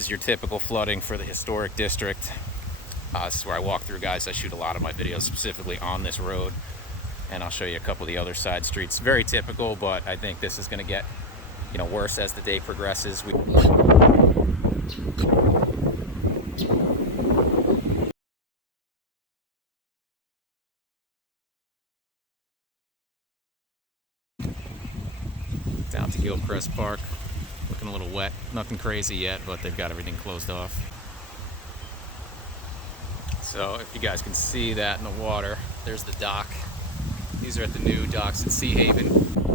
is your typical flooding for the historic district. This is where I walk through, guys. I shoot a lot of my videos specifically on this road, and I'll show you a couple of the other side streets. Very typical, but I think this is going to get, you know, worse as the day progresses. Down to Gilchrist Park, looking a little wet. Nothing crazy yet, but they've got everything closed off. So if you guys can see that in the water, there's the dock. These are at the new docks at Sea Haven.